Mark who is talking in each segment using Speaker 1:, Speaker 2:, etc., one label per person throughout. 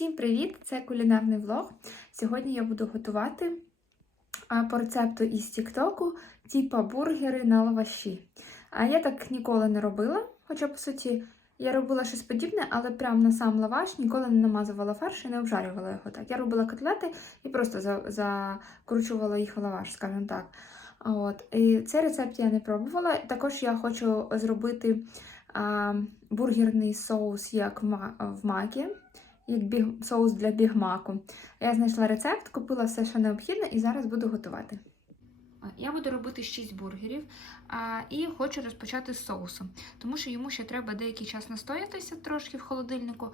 Speaker 1: Всім привіт! Це кулінарний влог. Сьогодні я буду готувати по рецепту із Тіктоку, типа бургери на лаваші. А я так ніколи не робила, хоча, по суті, я робила щось подібне, але прямо на сам лаваш ніколи не намазувала фарш і не обжарювала його так. Я робила котлети і просто закручувала їх в лаваш, скажімо так. От. І цей рецепт я не пробувала. Також я хочу зробити а, бургерний соус як в ма- в макі як біг... соус для бігмаку. Я знайшла рецепт, купила все, що необхідно, і зараз буду готувати. Я буду робити 6 бургерів а, і хочу розпочати з соусу, тому що йому ще треба деякий час настоятися трошки в холодильнику.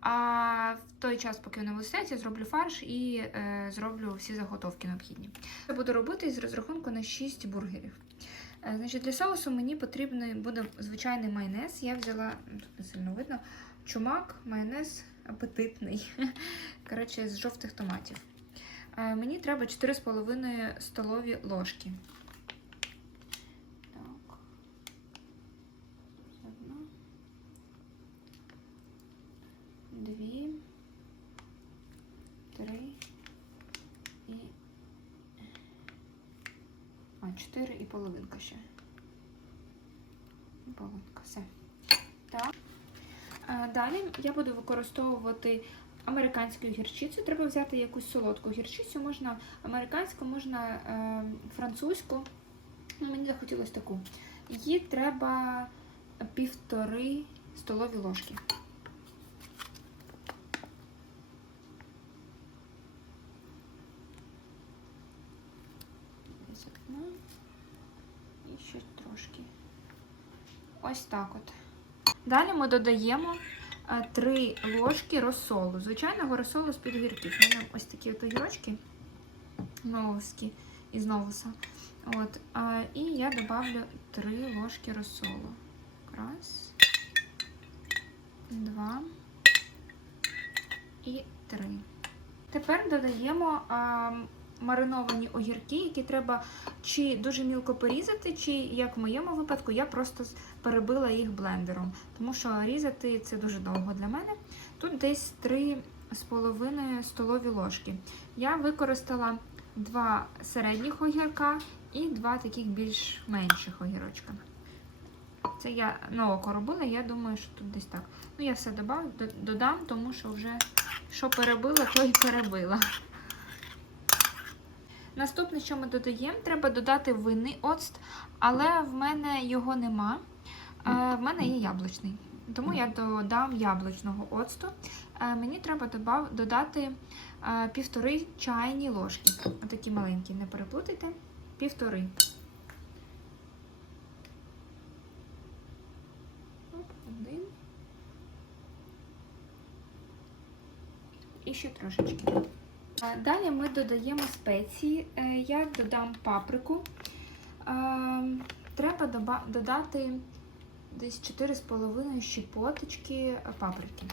Speaker 1: А в той час, поки вони висять, я зроблю фарш і е, зроблю всі заготовки необхідні. Я буду робити з розрахунку на 6 бургерів. Е, Значить, для соусу мені потрібний буде звичайний майонез. Я взяла, сильно видно, чумак, майонез апетитний. Коротше, з жовтих томатів. Е, Мені треба 4,5 столові ложки. Так. Одна. Дві. Три. І. А, чотири і половинка ще. І Половинка, все. Е, Далі я буду використовувати американську гірчицю. Треба взяти якусь солодку гірчицю, можна американську, можна е, французьку. Ну, мені захотілося таку. Її треба півтори столові ложки. І ще трошки. Ось так от. Далі ми додаємо 3 ложки розсолу. Звичайного розсолу з-під огірків. У мене ось такі от огірочки нововські із новуса. От, і я добавлю 3 ложки розсолу. Раз, два і три. Тепер додаємо мариновані огірки, які треба чи дуже мілко порізати, чи, як в моєму випадку, я просто перебила їх блендером, тому що різати це дуже довго для мене. Тут десь 3,5 столові ложки. Я використала два середніх огірка і два таких більш менших огірочка. Це я на око робила, я думаю, що тут десь так. Ну, я все додам, тому що вже що перебила, то й перебила. Наступне, що ми додаємо, треба додати винний оцт, але в мене його нема. Е, В мене є яблучний. Тому я додам яблучного оцту. Е, Мені треба додати е, півтори чайні ложки. Отакі маленькі, не переплутайте. Півтори. Один. І ще трошечки. Далі ми додаємо спеції. Е, Я додам паприку. Е, Треба додати десь 4,5 щепоточки паприки.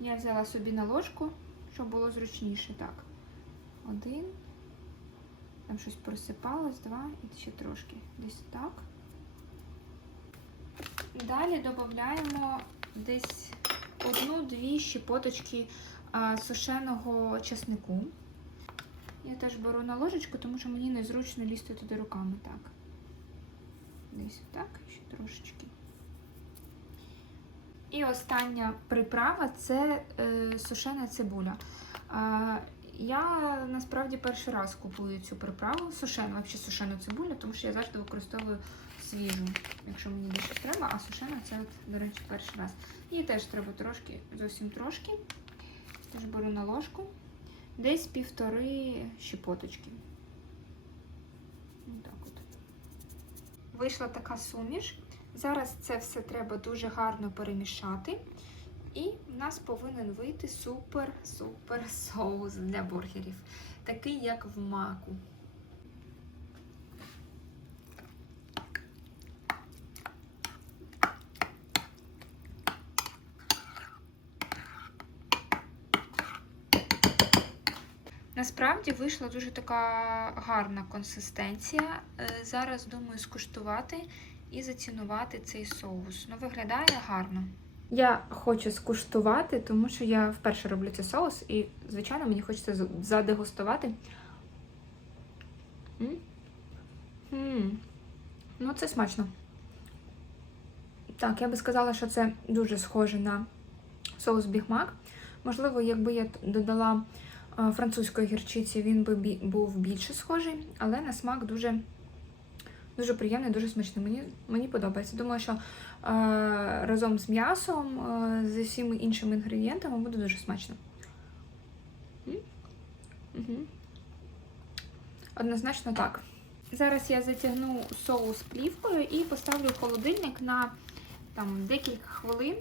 Speaker 1: Я взяла собі на ложку, щоб було зручніше. Так. Один. Там щось просипалось, два і ще трошки. Десь так. Далі додаємо десь одну-дві щепоточки сушеного часнику. Я теж беру на ложечку, тому що мені незручно лізти туди руками. Так. Десь так, ще трошечки. І остання приправа це е, сушена цибуля. А, я насправді перший раз купую цю приправу, сушену, взагалі сушену цибулю, тому що я завжди використовую свіжу, якщо мені більше треба, а сушена це, до речі, перший раз. Її теж треба трошки, зовсім трошки. Теж беру на ложку. Десь півтори щепоточки. Так от. Вийшла така суміш. Зараз це все треба дуже гарно перемішати. І в нас повинен вийти супер-супер соус для бургерів. Такий, як в маку. Насправді вийшла дуже така гарна консистенція. Е, Зараз думаю скуштувати і зацінувати цей соус. Ну, виглядає гарно. Я хочу скуштувати, тому що я вперше роблю цей соус, і, звичайно, мені хочеться задегустувати. М? М. Ну, це смачно. Так, я би сказала, що це дуже схоже на соус бігмак. Можливо, якби я додала французької гірчиці, він би був більше схожий, але на смак дуже, дуже приємний, дуже смачний. Мені, мені подобається. Думаю, що е, разом з м'ясом, е, з усіма іншими інгредієнтами буде дуже смачно. Однозначно так. Зараз я затягну соус плівкою і поставлю холодильник на там, декілька хвилин.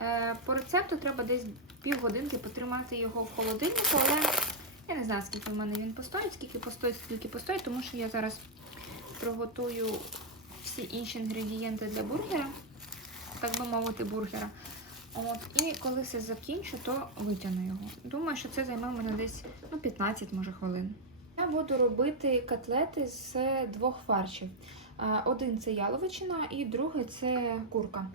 Speaker 1: Е, по рецепту треба десь півгодинки потримати його в холодильнику, але я не знаю, скільки в мене він постоїть, скільки постоїть, скільки постоїть, тому що я зараз приготую всі інші інгредієнти для бургера, так би мовити, бургера. От, і коли все закінчу, то витягну його. Думаю, що це займе мене десь ну, 15 може хвилин. Я буду робити котлети з двох фаршів. Один це яловичина і другий це курка.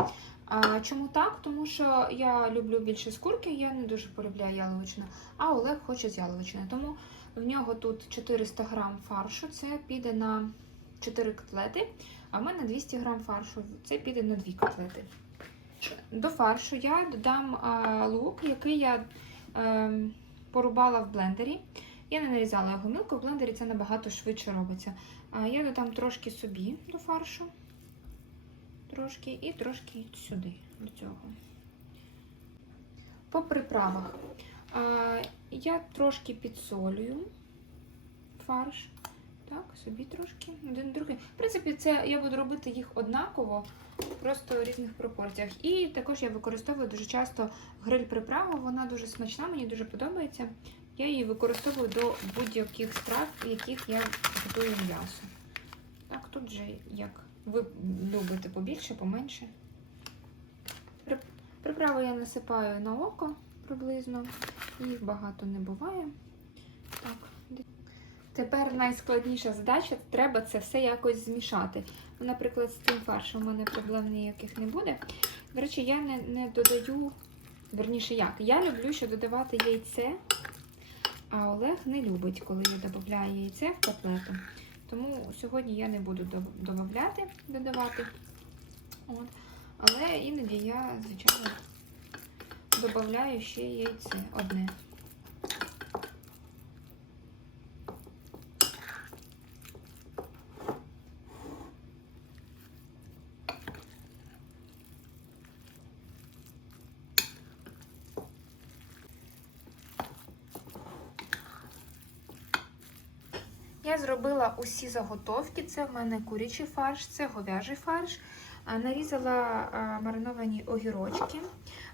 Speaker 1: Чому так? Тому що я люблю більше з курки, я не дуже полюбляю яловичину, а Олег хоче з яловичини. Тому в нього тут 400 грам фаршу, це піде на 4 котлети, а в мене 200 грам фаршу, це піде на 2 котлети. До фаршу я додам лук, який я е, порубала в блендері. Я не нарізала його мілко, в блендері це набагато швидше робиться. Я додам трошки собі до фаршу, трошки і трошки сюди, до цього. По приправах. Я трошки підсолюю фарш. Так, собі трошки, один другий. В принципі, це я буду робити їх однаково, просто в різних пропорціях. І також я використовую дуже часто гриль-приправу, вона дуже смачна, мені дуже подобається. Я її використовую до будь-яких страв, яких я готую м'ясо. Так, тут же як ви любите побільше, поменше. При- Приправи я насипаю на око приблизно, їх багато не буває. Так. Тепер найскладніша задача треба це все якось змішати. Ну, Наприклад, з цим фаршем у мене проблем ніяких не буде. До речі, я не, не додаю, верніше як, я люблю ще додавати яйце, а Олег не любить, коли я додаю яйце в котлету. Тому сьогодні я не буду до- додавати, додавати. От. Але іноді я, звичайно, додаю ще яйце одне. Я зробила усі заготовки. Це в мене курячий фарш, це говяжий фарш. Нарізала мариновані огірочки.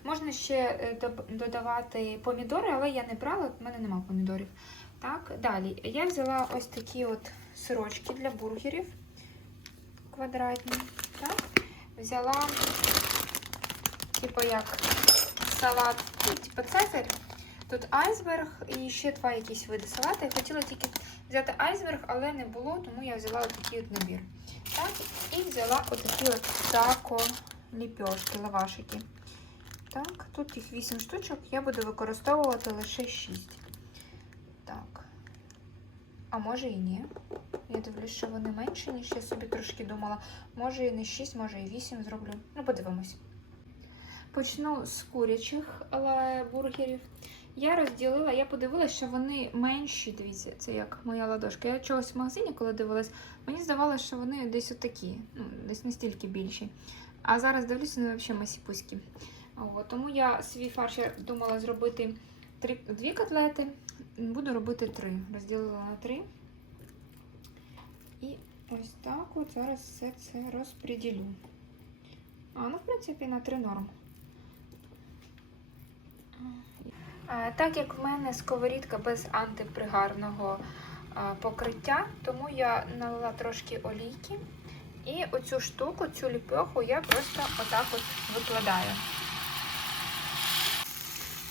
Speaker 1: Можна ще е, додавати помідори, але я не брала, в мене нема помідорів. Так, далі. Я взяла ось такі от сирочки для бургерів квадратні. Так. Взяла, типу як салат, типу цезарь. Тут айсберг і ще два якісь види салату. Я хотіла тільки взяти айсберг, але не було, тому я взяла отакий от набір. Так, і взяла отакі от тако ліпьошки, лавашики. Так, тут їх 8 штучок, я буду використовувати лише 6. Так. А може і ні. Я дивлюсь, що вони менші, ніж я собі трошки думала. Може і не 6, може і 8 зроблю. Ну, подивимось. Почну з курячих бургерів. Я розділила, я подивилася, що вони менші. Дивіться, це як моя ладошка. Я чогось в магазині, коли дивилась, мені здавалося, що вони десь отакі, ну, десь настільки більші. А зараз дивлюся, вони взагалі масіпуські. Тому я свій фарш я думала зробити три, дві котлети. Буду робити три. Розділила на три. І ось так от зараз все це розподілю. А, ну, в принципі, на три норм. Так як в мене сковорідка без антипригарного покриття, тому я налила трошки олійки. І оцю штуку, цю ліпьоху я просто отак от викладаю.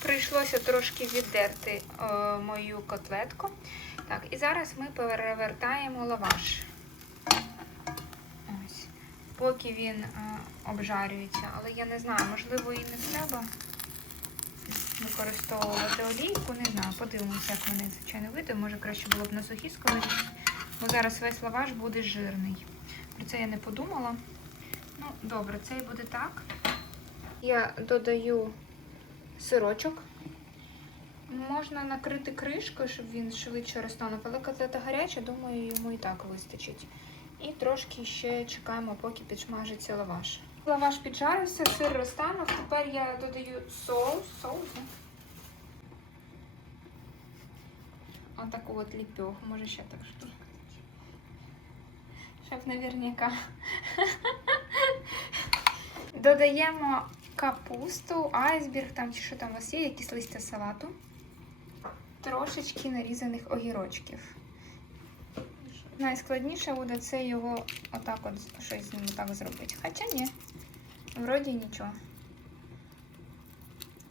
Speaker 1: Прийшлося трошки віддерти е, мою котлетку. Так, і зараз ми перевертаємо лаваш. Ось. поки він е, обжарюється. Але я не знаю, можливо, і не треба використовувати олійку, не знаю. Подивимося, як мене звичайно вийде. Може краще було б на сухій сковорідці, бо зараз весь лаваш буде жирний. Про це я не подумала. Ну, добре, це і буде так. Я додаю сирочок. Можна накрити кришкою, щоб він швидше розтанув, але котлета гаряча, думаю, йому і так вистачить. І трошки ще чекаємо, поки підшмажиться лаваш. Лаваш піджарився, сир розтанув. Тепер я додаю соус. Соус. Отаку от ліпьоху, може ще так що. Щоб наверняка. Додаємо капусту, айсберг, там чи що там у вас є, якісь листя салату. Трошечки нарізаних огірочків. Найскладніше буде це його отак от щось з ним так зробити. Хоча ні, вроді нічого.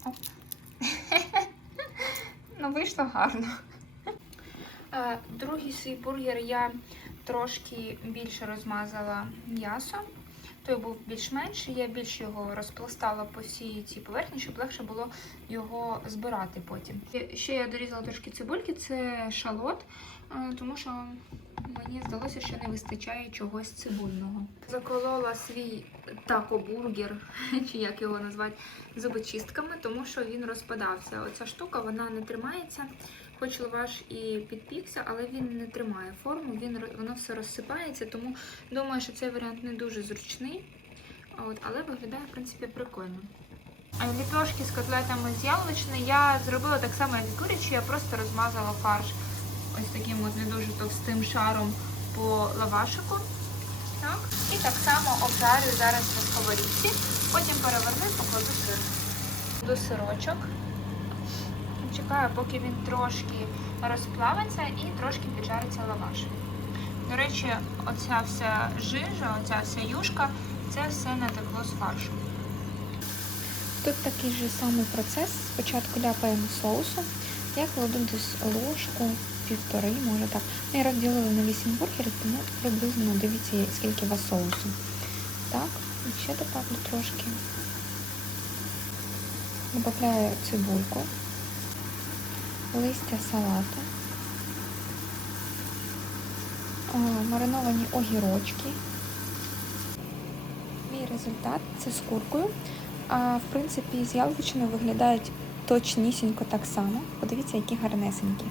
Speaker 1: Оп. ну, вийшло гарно. Е, Другий свій бургер я трошки більше розмазала м'ясо. Той був більш менший, я більш його розпластала по всій цій поверхні, щоб легше було його збирати потім. Ще я дорізала трошки цибульки, це шалот, е, тому що мені здалося, що не вистачає чогось цибульного. Заколола свій тако-бургер, чи як його назвати, зубочистками, тому що він розпадався. Оця штука вона не тримається. Хоч лаваш і підпікся, але він не тримає форму, він, воно все розсипається, тому думаю, що цей варіант не дуже зручний, от, але виглядає, в принципі, прикольно. А ліпешки з котлетами з яловичини я зробила так само, як з курячі, я просто розмазала фарш ось таким от не дуже товстим шаром по лавашику. Так. І так само обжарю зараз на сковорідці, потім переверну і покладу. До сирочок. Чекаю, поки він трошки розплавиться і трошки піджариться лаваш. До речі, оця вся жижа, оця вся юшка, це все натекло з фаршу. Тут такий же самий процес. Спочатку ляпаємо соусом. Я кладу десь ложку, півтори, може так. Ми розділили на 8 бургерів, тому приблизно дивіться, скільки у вас соусу. Так, і ще добавлю трошки. Добавляю цибульку листя салату, мариновані огірочки. Мій результат це з куркою. А в принципі, з яловичиною виглядають точнісінько так само. Подивіться, які гарнесенькі.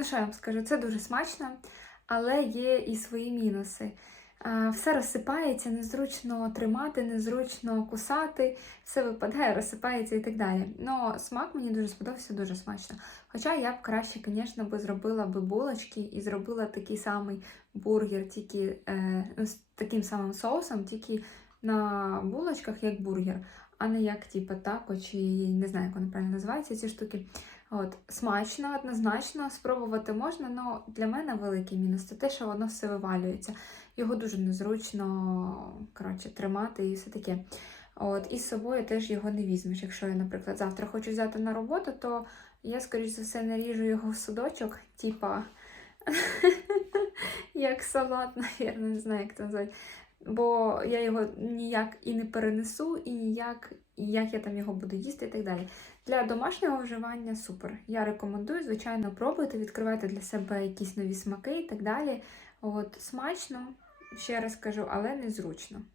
Speaker 1: Ну що я вам скажу, це дуже смачно, але є і свої мінуси. Все розсипається, незручно тримати, незручно кусати, все випадає, розсипається і так далі. Ну, смак мені дуже сподобався, дуже смачно. Хоча я б краще, звісно, би зробила би булочки і зробила такий самий бургер, тільки е, ну, з таким самим соусом, тільки на булочках як бургер, а не як типу тако, чи не знаю, як вони правильно називаються ці штуки. От, смачно, однозначно, спробувати можна, але для мене великий мінус це те, що воно все вивалюється. Його дуже незручно коротше, тримати і все таке. От, і з собою теж його не візьмеш. Якщо я, наприклад, завтра хочу взяти на роботу, то я, скоріш за все, наріжу його в судочок, типа як салат, навірно, не знаю, як це назвати. Бо я його ніяк і не перенесу, і ніяк, і як я там його буду їсти і так далі. Для домашнього вживання супер. Я рекомендую, звичайно, пробуйте, відкривайте для себе якісь нові смаки і так далі. От, смачно, ще раз кажу, але незручно.